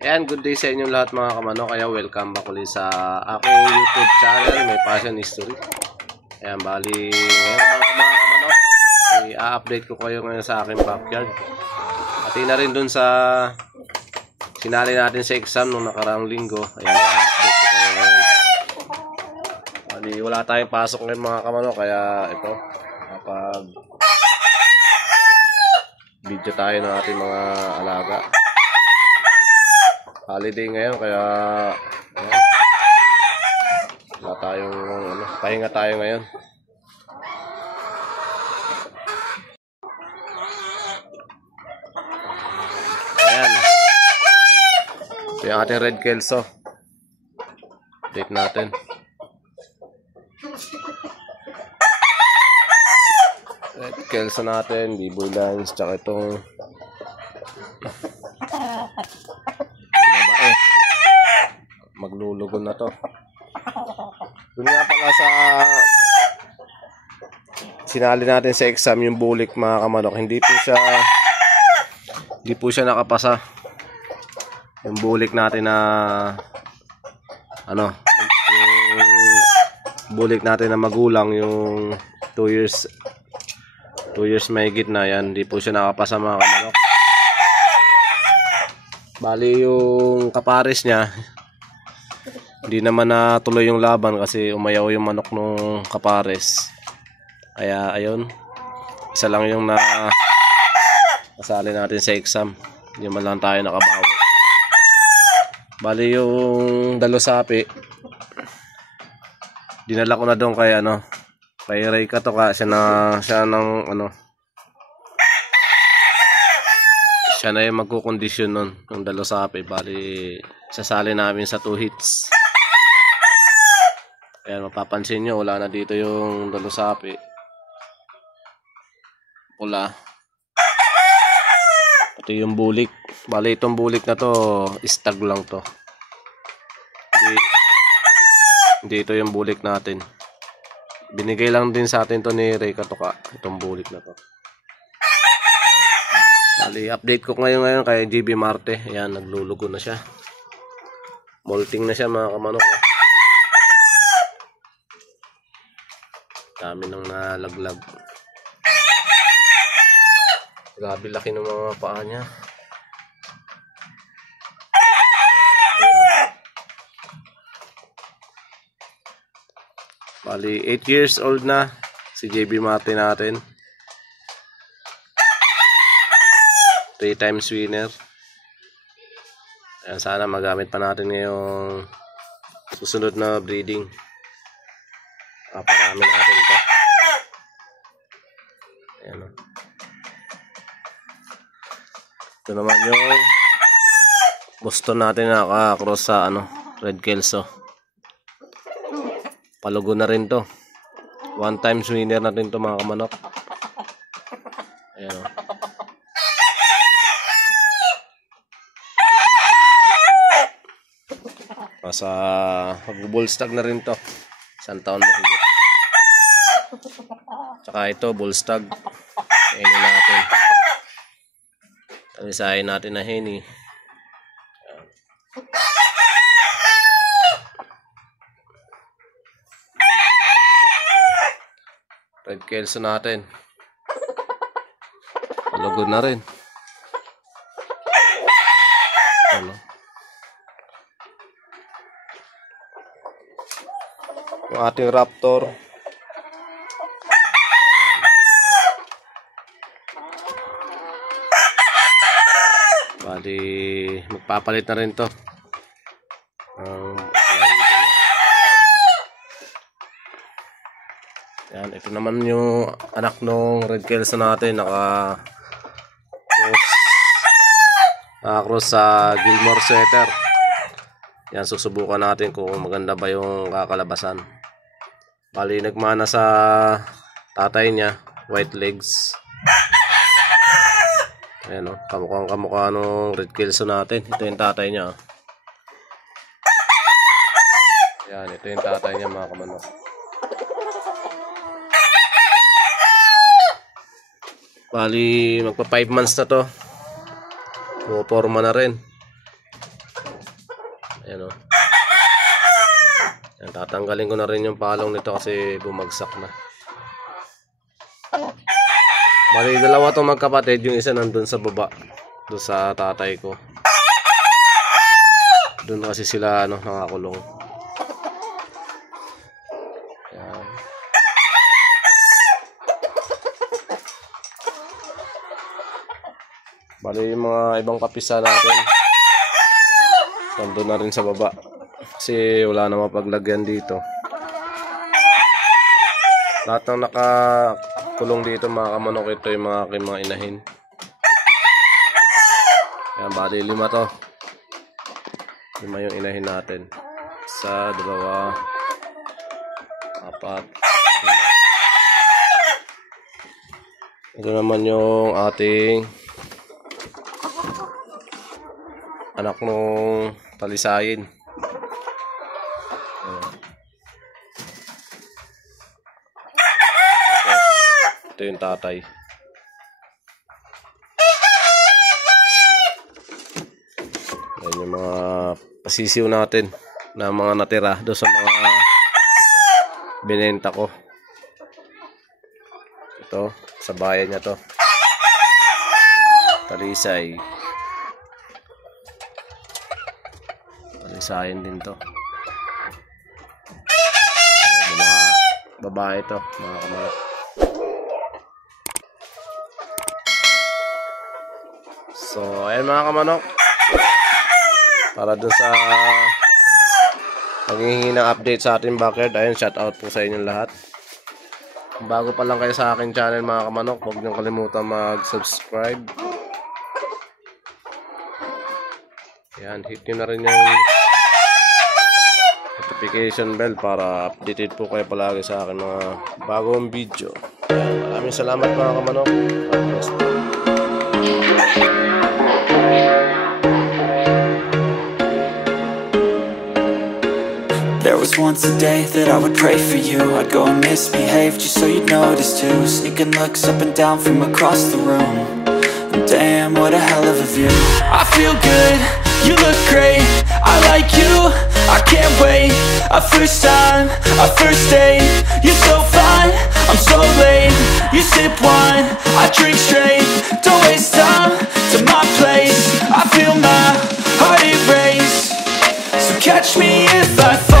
Ayan, good day sa inyong lahat mga kamano. Kaya welcome back ulit sa aking YouTube channel, May Passion History. Ayan, bali ngayon mga kamano, i-update ko kayo ngayon sa aking backyard. Pati na rin dun sa sinali natin sa exam nung nakaraang linggo. Ayan, i-update ko kayo ngayon. Bali wala tayong pasok ngayon mga kamano, kaya ito kapag video tayo ng ating mga alaga. Holiday ngayon, kaya wala tayong pahinga tayo ngayon. Ayan, ito yung ating red kelso. Update natin. Red kelso natin, biboy lines, tsaka itong maglulugon na to. Yun nga pala sa sinali natin sa exam, yung bulik mga kamanok, hindi po siya nakapasa. Yung bulik natin na yung bulik natin na magulang, yung 2 years may gitna yan, hindi po siya nakapasa mga kamanok. Bali yung kapares niya, hindi naman natuloy yung laban kasi umayaw yung manok nung kapares. Kaya ayun, isa lang yung nasali natin sa exam. Hindi man lang tayo nakabawi. Bali yung dalosapi, dinala ko na doon kay kay Ray Katoka. Siya na yung magkukondisyon nun ng dalosapi. Bali sasali namin sa 2 hits. Ayan, mapapansin nyo, wala na dito yung dalosapi. Pula. Ito yung bulik. Bali itong bulik na to, stag lang to. Hindi ito yung bulik natin. Binigay lang din sa atin to ni Ray Katoka, itong bulik na to. Bali, update ko ngayon kay GB Marte. Ayan, naglulugo na siya. Molting na siya mga kamanok. Dami nang nalaglag. Grabe laki ng mga paa niya. Bali 8 years old na si JB Marte natin. 3 times winner. Ayan, sana magamit pa natin ngayong susunod na breeding. Parami natin ito. Ayan, ito naman yung Boston natin na naka-cross sa red kelso. Palugo na rin to. 1 times winner natin to mga kamanok. Ayan, Sa mag-bullstag na rin to. 1 taon na higit. Tsaka ito, bullstag. Henny natin. Talisahin natin na henny. Red kelso natin. Palugod na rin. Yung ating raptor. Bali magpapalit na rin to. Yan, ito naman yung anak ng red kelso natin, naka-cross sa Gilmore sweater. Yan, susubukan natin kung maganda ba yung kakalabasan. Bali nagmana sa tatay niya, white legs. Ayan, kamukha nung red kelso natin. Ito yung tatay niya. Yan, ito yung tatay niya mga kamanok. Bali magpa 5 months na to. Puporma na rin. Ayan o. Ayan, tatanggalin ko na rin yung palong nito kasi bumagsak na. Bali, dalawa itong magkapatid. Yung isa nandun sa baba. Doon sa tatay ko. Doon kasi sila nakakulong. Ayan. Bali, yung mga ibang kapisa natin nandun na rin sa baba. Kasi wala na mapaglagyan dito. Lahat ng nakakulong dito mga kamanok, ito yung mga aking mga inahin. Ayan, bali 5 to. 5 yung inahin natin. 1, 2, 4, 5. Ito naman yung ating anak nung talisayin. Ito yung tatay. Ayan yung mga pasisiw natin na mga natira doon sa mga binenta ko. Ito, sa bayan niya to. Talisay. Talisayin din to. Babae to, mga kamanok. So, ayan mga kamanok. Para dun sa paghihingi ng update sa ating backyard, ayun, shout out po sa inyong lahat. Kung bago pa lang kayo sa aking channel mga kamanok, huwag niyong kalimutan mag-subscribe. Ayan, hit nyo na rin yung notification bell para updated po kayo palagi sa akin mga bagong video. Maraming salamat mga kamanok. There was once a day that I would pray for you. I'd go and misbehave just so you'd notice too. Sneaking looks up and down from across the room. And damn, what a hell of a view. I feel good, you look great, I like you, I can't wait. A first time, a first date. You're so fine, I'm so late. You sip wine, I drink straight. Don't waste time to my place. I feel my heart erase. So catch me if I fall.